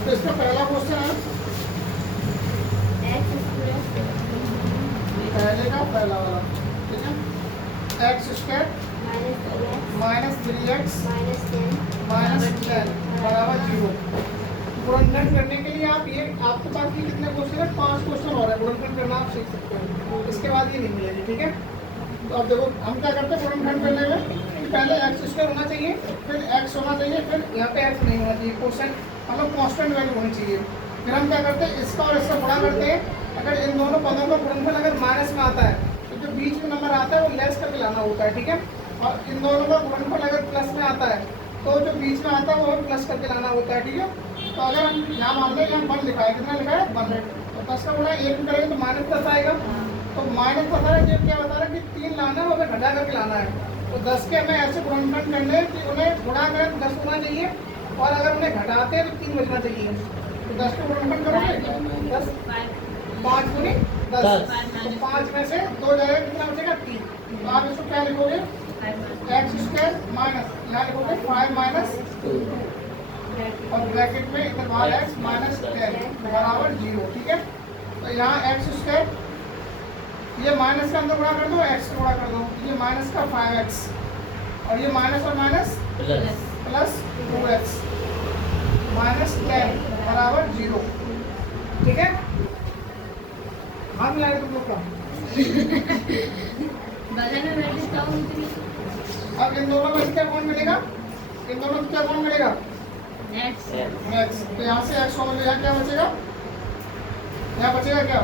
तो इसका पहला क्वेश्चन है, पहले का पहला वाला, ठीक है, x square minus 3x minus 10 बराबर 0। गुणनखंड करने के लिए आप ये, आपके पास ये कितने क्वेश्चन है, 5 क्वेश्चन और है, गुणनखंड करना आप सीख सकते हो, इसके बाद ये नहीं मिलेगी, ठीक है। तो अब देखो हम क्या करते हैं गुणनखंड करने में, पहले एक्स स्क्वायर होना चाहिए, फिर एक्स होना चाहिए, फिर यहाँ पे एक्स नहीं होना चाहिए, क्वेश्चन मतलब कांस्टेंट वैल्यू होनी चाहिए। फिर हम क्या करते हैं, इसका और इसका गुणा करते हैं। अगर इन दोनों पदों का गुणनफल अगर माइनस में आता है तो जो बीच में नंबर आता है वो लेस करके लाना होता है, ठीक है। और इन दोनों का गुणनफल अगर प्लस में आता है तो जो बीच में आता है वो प्लस करके लाना होता है, ठीक है। तो अगर हम यहाँ मान लें, यहाँ 1 लिखा है, कितना लिखा है 1, तो 10 का गुणा 1 में करेंगे तो माइनस 10 आएगा। तो माइनस बता रहा है, क्या बता रहा है कि 3 लाना है और हमें घटा करके लाना है। तो 10 के हमें ऐसे गुणनखंड करने हैं कि उन्हें गुणा करें तो 10 होना चाहिए, और अगर उन्हें घटाते हैं तो 3 बचना चाहिए। तो 10 के गुणनखंड करोगे 10, 5 दूनी 10, तो 5 में से 2 जाएगा, कितना बचेगा 3। तो आप इसको क्या लिखोगे, एक्स स्क्वायर माइनस, यहाँ लिखोगे 5 माइनस 2 और ब्रैकेट में इधर बाहर एक्स माइनस 10 बराबर 0, ठीक है। तो यहाँ एक्स स्क्वायर, ये माइनस का अंदर गुणा कर दो, एक्स गुणा कर दो, ये माइनस का 5x और ये माइनस और माइनस प्लस 2x माइनस 10 बराबर 0, ठीक है। हाँ मिला तुम लोग का। अब इन दोनों में क्या कौन मिलेगा, इन दोनों में क्या कौन मिलेगा, x। तो यहाँ से x कॉमन, यहाँ क्या बचेगा, यहाँ बचेगा क्या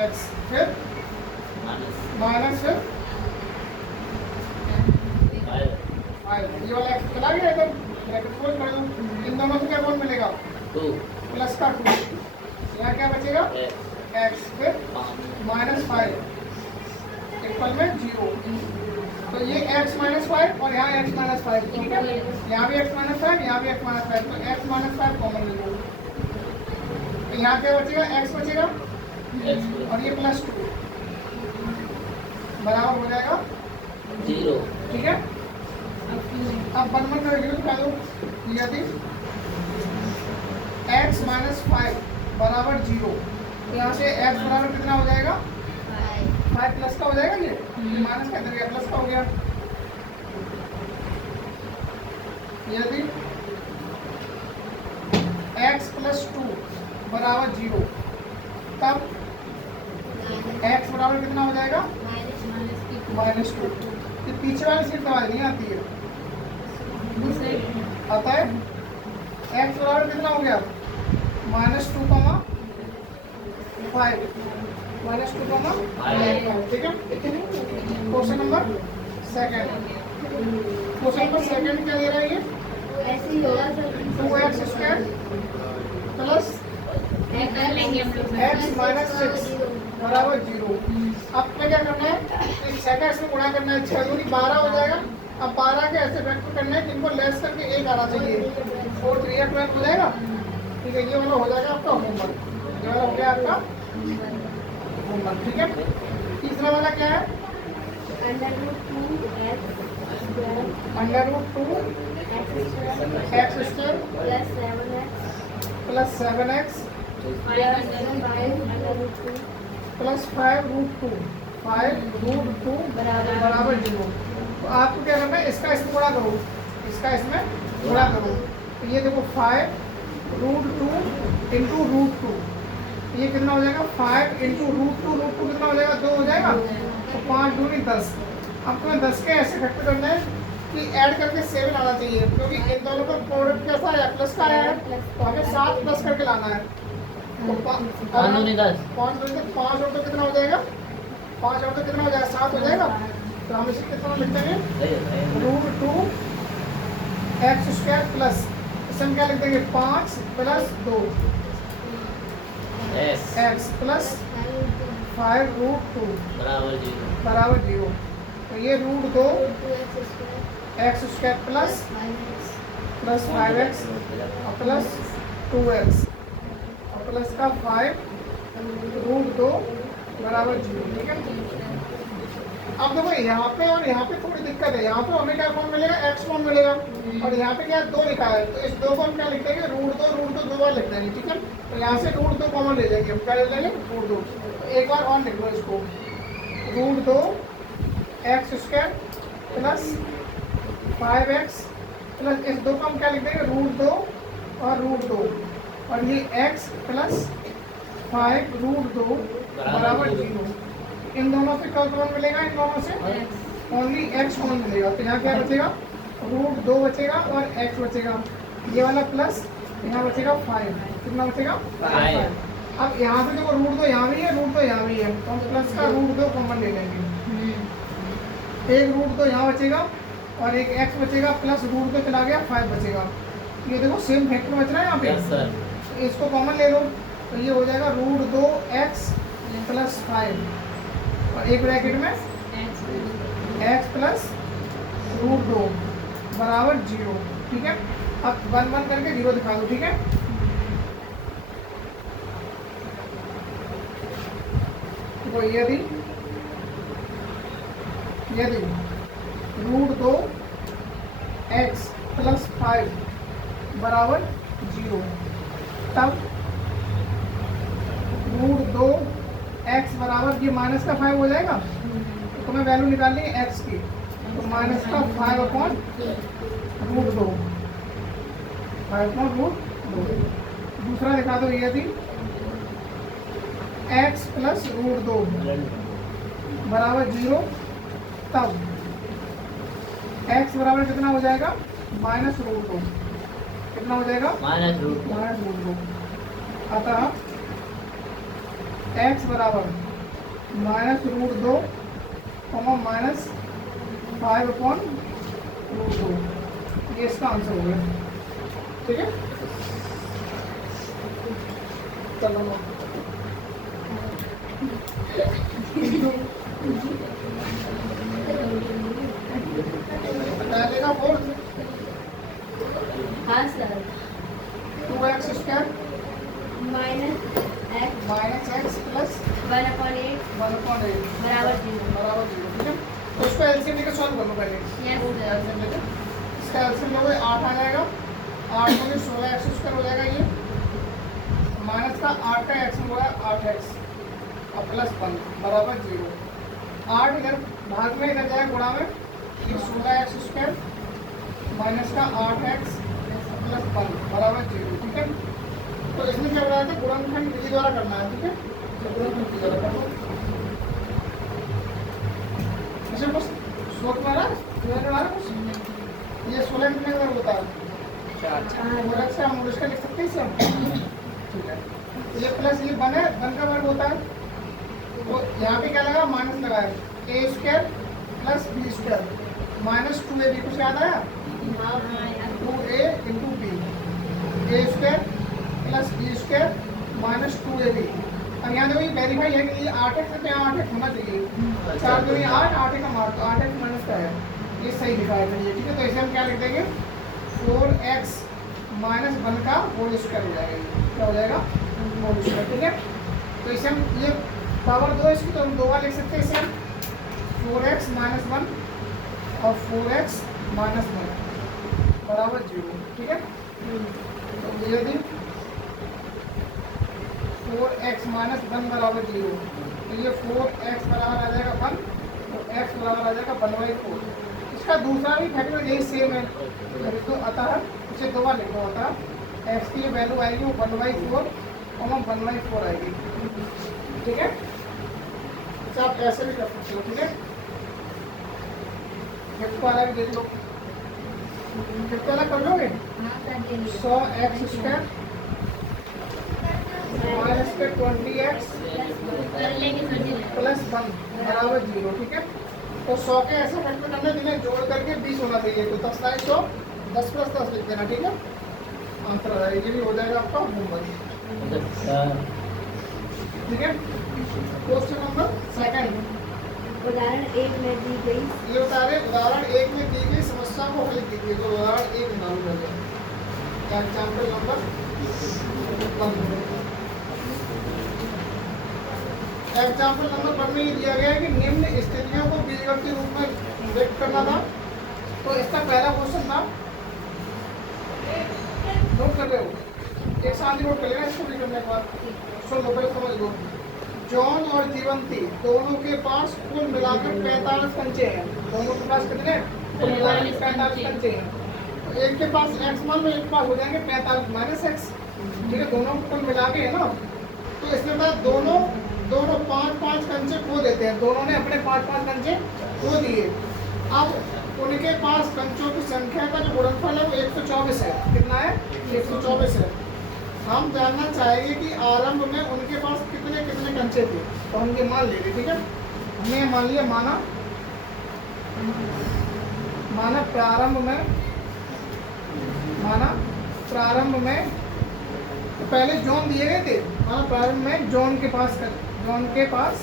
x, फिर माइनस फिर 5, ये वाला x चला गया, तो ब्रैकेट क्लोज कर दो। इन दोनों में क्या कौन मिलेगा 2 प्लस का 2, यहाँ क्या बचेगा x, फिर माइनस 5 इक्वल में 0। तो ये x माइनस 5 और यहाँ x माइनस 5, ठीक है। यहाँ भी x माइनस 5, यहाँ भी x माइनस 5, तो x माइनस 5 कॉमन ले लो। तो यहाँ क्या बचेगा, x बचेगा और ये प्लस 2 बराबर हो जाएगा 0, ठीक है। अब 1 1 करके निकाल दो, यदि x माइनस 5 बराबर 0, तो यहाँ से x बराबर कितना हो जाएगा 5 प्लस का हो जाएगा, ये माइनस का अंदर गया प्लस का हो गया। यदि x प्लस 2 बराबर 0, तब x बराबर कितना हो जाएगा -2। ये पीछे वाली सीट दबाई नहीं आती है, आता है x बराबर कितना हो गया -2, -2, ठीक है। Question number second, question number second क्या दे रहा है ये, 2x square plus x minus 6 बराबर 0। अब क्या करना है, एक सेकंड से गुणा करना है, 6 दूनी 12 हो जाएगा। अब 12 के ऐसे फैक्टर करने हैं जिनको लेस करके 1 आना चाहिए, और 3 12 हो जाएगा, ठीक है। ये वाला हो जाएगा आपका होमवर्क, ये वाला हो गया आपका होमवर्क, ठीक है। तीसरा वाला क्या है, √2 x square plus 7x plus 5√2 बराबर 0। तो आपको क्या करना है, इसका इसमें गुणा करो, इसका इसमें गुणा करो। तो ये देखो 5√2 इंटू √2, ये कितना हो जाएगा 5 इंटू √2 कितना हो जाएगा 2 हो जाएगा। तो 5 दूनी 10। अब तुम्हें 10 के ऐसे फैक्टर करना है कि ऐड करके 7 आना चाहिए, क्योंकि इन दोनों का प्रोडक्ट कैसा आया, प्लस का आया है, तो हमें 7 प्लस करके लाना है। तो 5 दूनी 10, 5 और तो कितना हो जाएगा, 5 और तो कितना हो जाएगा 7 हो जाएगा। तो हम इसे कितना लिख देंगे √2 x स्क्वायर प्लस, इसे हम क्या लिख देंगे 5 प्लस 2 x प्लस 5√2 बराबर 0। तो ये √2 x स्क्वायर प्लस 5x और प्लस 2x और प्लस का 5√2 बराबर 0, ठीक है। अब देखो यहाँ पे और यहाँ पे थोड़ी दिक्कत है, यहाँ पे हमें क्या फॉर्म मिलेगा, x फॉर्म मिलेगा, और यहाँ पे क्या 2 लिखा है, तो इस 2 को हम क्या लिख देंगे √2 दो बार लिख देंगे, ठीक है। तो यहाँ से रूट 2 कॉमन ले लेंगे, हम क्या ले लेंगे, रूट 2। तो एक बार और लिख लो इसको, root 2 x square plus 5x plus इस 2 को हम क्या लिख देंगे, रूट 2 और रूट 2, और ये x प्लस 5 रूट 2 बराबर 0। इन दोनों से कल कौन मिलेगा, इन दोनों से ओनली x कौन मिलेगा। तो यहाँ क्या बचेगा, रूट 2 बचेगा और x बचेगा, ये वाला प्लस यहाँ बचेगा 5, कितना बचेगा 5। अब यहाँ से देखो रूट 2 यहाँ भी है, रूट 2 यहाँ भी है, तो हम प्लस का रूट 2 कॉमन ले लेंगे। एक रूट 2 यहाँ बचेगा और एक x बचेगा, प्लस रूट 2 चला गया 5 बचेगा। ये देखो सेम फैक्टर बच रहा है यहाँ पे। तो इसको कॉमन ले लो, तो ये हो जाएगा रूट 2 x प्लस 5 और एक ब्रैकेट में x प्लस रूट 2 बराबर 0, ठीक है। अब 1 1 करके 0 दिखा दो, ठीक है। तो यदि रूट 2 x प्लस 5 बराबर 0, तब रूट 2 x बराबर, ये माइनस का 5 हो जाएगा, तो तुम्हें वैल्यू निकालनी है x की, तो माइनस का 5 अपॉन रूट 2, 5 अपॉन रूट 2। दूसरा दिखा दो, यदि x प्लस रूट 2 बराबर 0, तब x बराबर कितना हो जाएगा, माइनस रूट 2, कितना हो जाएगा, माइनस रूट 2। अतः x बराबर minus root 2 minus 5 upon root 2, ये इसका आंसर हो गया, ठीक है। चलो पहले का 4, हाँ sir, 2x square minus x plus 1/8 बराबर 0, ठीक है। तो उसको एलसीएम लेकर सॉल्व कर लो पहले। Yes sir. एलसीएम लेकर, इसका एलसीएम लोगे 8 आ जाएगा, 8 में 16x स्क्वायर हो जाएगा, ये माइनस का 8 का x होगा 8x और प्लस 1 बराबर 0। 8 इधर भाग में, इधर जाएगा गुणा में, ये 16x स्क्वायर माइनस का 8x प्लस 1 बराबर 0, ठीक है। तो इसमें क्या हो रहा था, गुणनखंड विधि द्वारा करना है, ठीक है। तो गुणनखंड विधि द्वारा कर लो। इसे बस सोच मारा कुछ, ये 16 कितने का होता है, 4 से हम इसका लिख सकते हैं इसे हम, ठीक है। ये प्लस ये 1 है, 1 का वर्ग होता है, तो यहाँ पे क्या लगा, माइनस लगा है, A square plus B square minus 2ab, कुछ याद आया, 2a into B, A square plus B square minus 2ab। और यहाँ देखो ये वेरीफाई है कि ये 8x है, यहाँ 8x होना चाहिए, 4 2 8, 8 का मार्क, तो 8x माइनस का है, ये सही लिखा है, ठीक है। तो इसे हम क्या लिख देंगे, 4x माइनस 1 का होल स्क्वायर हो जाएगा, क्या हो जाएगा, होल स्क्वायर, ठीक है। तो इसे हम, ये पावर 2 इसकी, तो हम 2 बार लिख सकते हैं इसे हम, 4x माइनस 1 और 4x माइनस 1 बराबर 0, ठीक है। तो यदि 4x माइनस 1 बराबर 0, तो ये 4x बराबर आ जाएगा 1, तो x बराबर आ जाएगा 1/4। इसका दूसरा भी फैक्टर यही सेम है, तो अतः इसे 2 बार लिखो, अतः x की वैल्यू आएगी वो 1/4 और 1/4 आएगी, ठीक है। तो आप ऐसे भी कर सकते हो, ठीक है। फिफ्थ वाला भी देख लो, फिफ्थ वाला कर लोगे, 100x स्क्वायर माइनस के 20x प्लस 1 बराबर 0, ठीक है। तो 100 के ऐसे फैक्टर करना जिन्हें जोड़ करके 20 होना चाहिए, तो 10 लाइन 100, 10 प्लस 10 लिख देना, ठीक है। आंसर आ जाएगा, ये भी हो जाएगा आपका होमवर्क, ठीक है। क्वेश्चन नंबर 2, उदाहरण 1 में दी गई, ये उदाहरण 1 में दी गई समस्या को हल कीजिए। तो उदाहरण 1 नाम हो गया, एग्जाम्पल नंबर 1। एग्जाम्पल नंबर 1 में ये दिया गया है कि निम्न स्थितियों को बीजगणित के रूप में व्यक्त करना था। तो इसका पहला क्वेश्चन था, नोट कर रहे हो, एक साथ ही नोट कर लेना इसको भी करने के बाद। सुन लो पहले समझ लो। जॉन और जीवंती दोनों के पास कुल मिलाकर 45 कंचे हैं। दोनों के पास कितने? कुल मिलाकर 45 कंचे हैं। तो एक के पास x मान में एक पास हो जाएंगे 45 माइनस एक्स। ठीक है, दोनों को कुल मिला के है ना। तो इसके बाद दोनों 5-5 कंचे खो देते हैं। दोनों ने अपने 5-5 कंचे खो दिए। अब उनके पास कंचों की संख्या का जो गुणनफल है वो 124 है। कितना है? 124 है। हम जानना चाहेंगे कि आरंभ में उनके पास कितने कितने कंचे थे। तो हम ये मान लेंगे। ठीक है, हमने ये मान लिया। माना प्रारंभ में तो पहले जॉन दिए गए थे। माना प्रारंभ में जॉन के पास कंचे जॉन के पास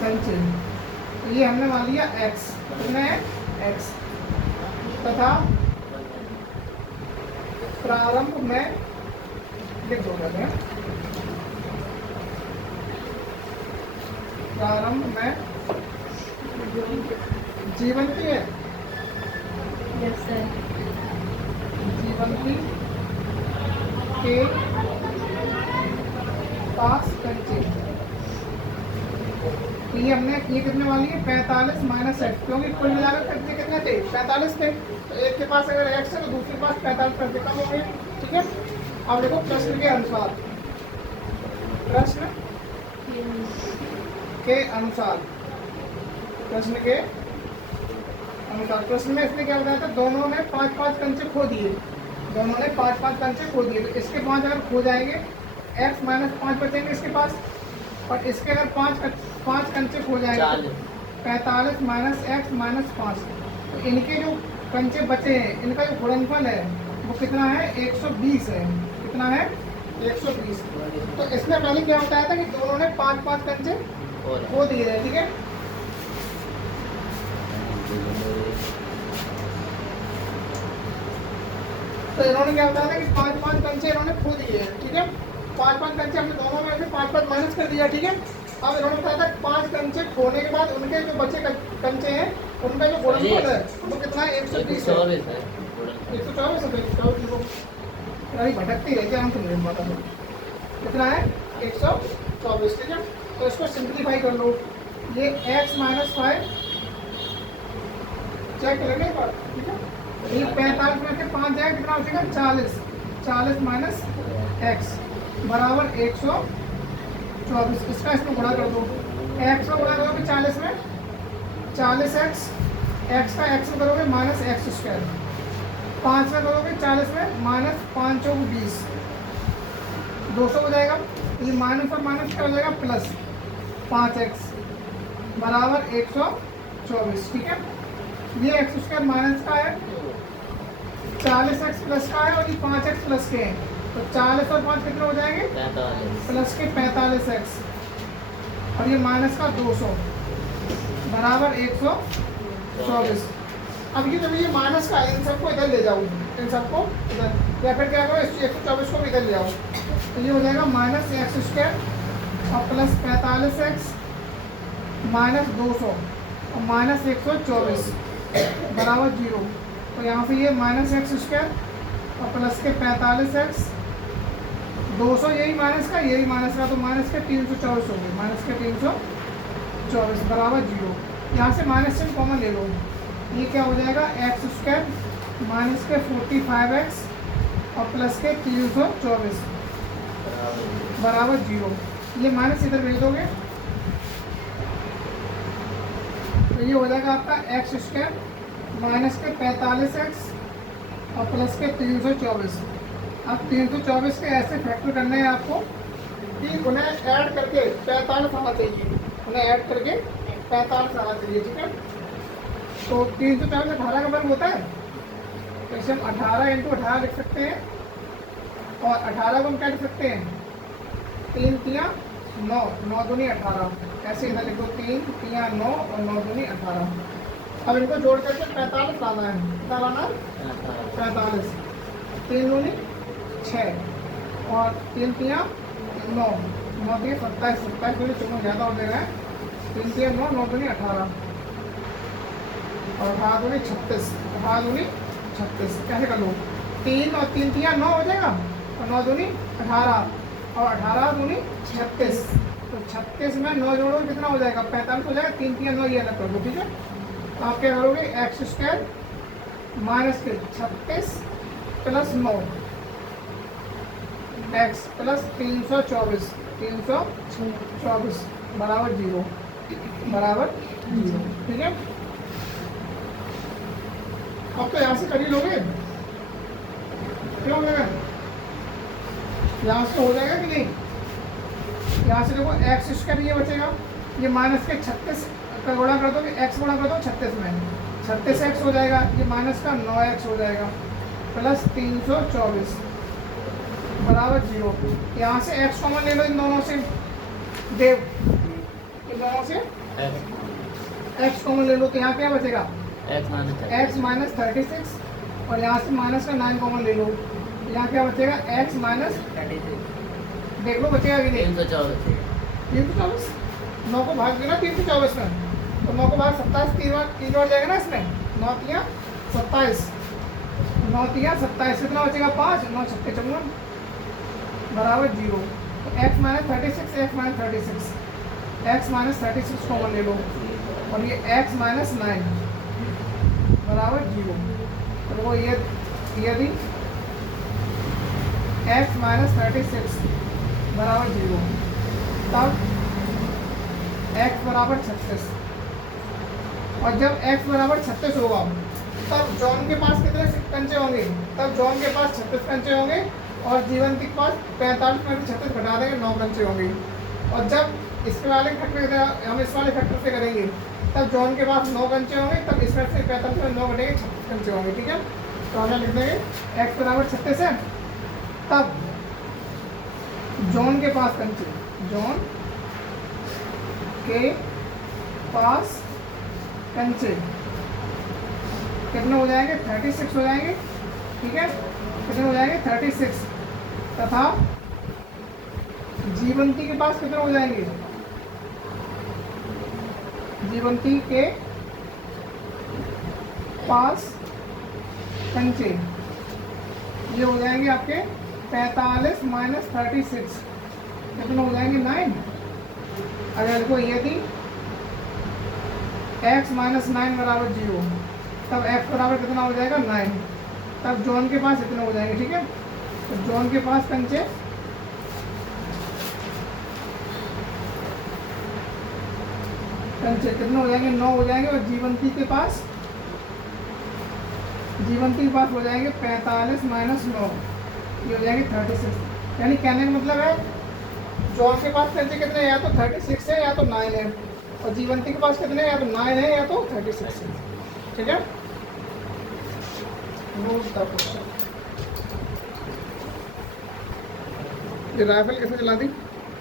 कंचे, तो ये हमने मान लिया x। कितना है? x। तथा प्रारंभ में लिख दो कहते हैं, प्रारंभ में जीवंती है। Yes sir. जीवंती के पास कंचे, ये कितने वाली है? 45 माइनस एक्स, क्योंकि कुल मिलाकर कंचे कितने थे? 45 थे। तो एक के पास अगर एक्स है तो दूसरे के पास 45 कंचे कम हो गए। ठीक है, अब देखो प्रश्न के अनुसार, प्रश्न में इसने क्या बताया था? दोनों ने 5-5 कंचे खो दिए। तो इसके 5 अगर खो जाएंगे, x माइनस 5 बचेंगे इसके पास, और इसके अगर 5 कंचे खो जाएंगे, 45 माइनस एक्स माइनस 5। तो इनके जो कंचे बचे हैं, इनका जो गुणनफल है वो कितना है? 120 है। कितना है? 120। तो इसने पहले क्या बताया था कि दोनों ने 5-5 कंचे खो दिए हैं। ठीक है, तो इन्होंने क्या बताया था कि 5-5 कंचे इन्होंने खो दिए हैं। ठीक है, 5-5 कंचे हमने दोनों में से 5-5 माइनस कर दिया। ठीक है, अब इन्होंने बताया था 5 कंचे खोने के बाद उनके जो बचे कंचे हैं उनका जो गुणनफल है वो कितना है? 120 है। 124 है। भटकती रहती है, हम समझ नहीं पाता। कितना है? 124। ठीक है, तो इसको सिंप्लीफाई कर लो। ये x माइनस 5 चेक करेंगे एक बार। ठीक है, ये 45 में से 5 जाए कितना हो जाएगा? 40 माइनस x बराबर 124। इसका इसको गुणा कर दो। x का गुणा करोगे 40 में, 40x, x का x में करोगे माइनस एक्स स्क्वायर, 5 में करोगे 40 में माइनस 5 चौक 20, 200 हो जाएगा। ये माइनस और माइनस क्या हो जाएगा? प्लस 5x बराबर 124। ठीक है, ये एक्स स्क्वायर माइनस का है, 40x प्लस का है, और ये 5x प्लस के हैं। तो 40 और 5 कितने हो जाएंगे? 45। प्लस के 45x, और ये माइनस का 200 बराबर 124। अब ये जब ये माइनस का है, इन सबको इधर ले जाओ, इन सबको इधर, या फिर क्या करो 124 को भी इधर ले आओ। तो ये हो जाएगा माइनस एक्स स्क्वायर और प्लस 45x माइनस 200 और माइनस 124 बराबर 0। तो यहाँ से ये माइनस एक्स स्क्वायर और प्लस के 45x, 200 यही माइनस का, यही माइनस का, तो माइनस के 324 हो गए। माइनस के 324 बराबर 0। यहाँ से माइनस से कॉमन ले लो। ये क्या हो जाएगा? एक्स स्क्वायर माइनस के 45x और प्लस के 324 बराबर 0। ये माइनस इधर भेज दोगे तो ये हो जाएगा आपका एक्स स्क्वायर माइनस के 45x और प्लस के 324। अब 324 के ऐसे फैक्टर करने हैं आपको कि उन्हें ऐड करके 45 आना चाहिए, उन्हें ऐड करके 45 आना चाहिए। ठीक है, तो 324 18 का वर्ग होता है, तो इसे हम 18 इंटू 18 लिख सकते हैं, और 18 को हम क्या लिख सकते हैं? 3 तिया 9, 9 दूनी 18, ऐसे इधर लिखो 3 तिया 9 और 9 दूनी 18। अब इनको जोड़ करके 45 लाना है। कितना लाना है? 45। 3 दूनी 6 और 3 तिया 9, 9 तिया 27, 27 दूनी 14 ज़्यादा हो जाएगा, 3 3 9, 9 दूनी 18 और 18 दूनी 36, 18 दूनी 36। कैसे कर लो? 3 और 3 3 9 हो जाएगा और 9 दूनी 18 और 18 दूनी 36। तो 36 में 9 जोड़ो कितना हो जाएगा? 45 हो जाएगा। 3 3 9 ये अलग कर दो, ठीक है। तो आप क्या करोगे? एक्स स्क्वायर माइनस के 36 प्लस 9 एक्स प्लस 324 बराबर 0 बराबर 0, ठीक है। अब तो यहाँ से कर ही लोगे, क्यों लगा? यहाँ से हो जाएगा कि नहीं? यहाँ से देखो एक्स स्क्वायर ये बचेगा, ये माइनस के 36 का गुणा कर दो, एक्स गुणा कर दो 36 में, 36 एक्स हो जाएगा, ये माइनस का 9 एक्स हो जाएगा प्लस 324 बराबर 0। यहाँ से एक्स कॉमन ले लो इन दोनों से, देव इन दोनों से एक्स कॉमन ले लो, तो यहाँ क्या बचेगा? एक्स माइनस 36 और यहाँ से माइनस का 9 कॉमन ले लो, यहाँ क्या बचेगा? एक्स माइनस 36 देख लो बचेगा कि नहीं? 324 9 को भाग देना 324 में, तो 9 को भाग 27 तीन बार जाएगा ना इसमें, 9 3 27 9 3 27 कितना बचेगा? 5 9 6 54 बराबर 0। तो x minus 36 x minus 36 x minus 36 common ले लो और ये x माइनस 9 बराबर 0। तो देखो ये यदि x माइनस 36 बराबर 0 तब x बराबर 36, और जब x बराबर 36 होगा तब जॉन के पास कितने कंचे होंगे? तब जॉन के पास 36 कंचे होंगे और जीवंती के पास 45 में 36 घटा देंगे 9 कंचे होंगे। और जब इसके वाले फैक्टर हम इस वाले फैक्टर से करेंगे तब जॉन के पास 9 कंचे होंगे, तब इस फैक्टर से 45 में 9 घटेंगे 36 कंचे होंगे, ठीक है। तो हम लिख देंगे x बराबर 36 है, तब जॉन के पास कंचे, जॉन के पास कंचे कितने हो जाएंगे? 36 हो जाएंगे, ठीक है। कितने हो जाएंगे? 36 तथा जीवंती के पास कितने हो जाएंगे? जीवंती के पास कंचे ये हो जाएंगे आपके 45 माइनस 36 कितने हो जाएंगे? 9। अगर देखो यदि x माइनस 9 बराबर 0 तब x बराबर कितना हो जाएगा? 9। तब जॉन के पास इतने हो जाएंगे, ठीक है। तो जॉन के पास कंचे कितने हो जाएंगे? 9 हो जाएंगे। और जीवंती के पास हो जाएंगे 45 माइनस 9 ये हो जाएंगे 36। यानी कहने का मतलब है जॉन के पास कंचे कितने हैं? या तो 36 है या तो 9 है, और जीवंती के पास कितने हैं? या तो 9 है या तो 36 है, ठीक है। ये राइफल कैसे चला दी?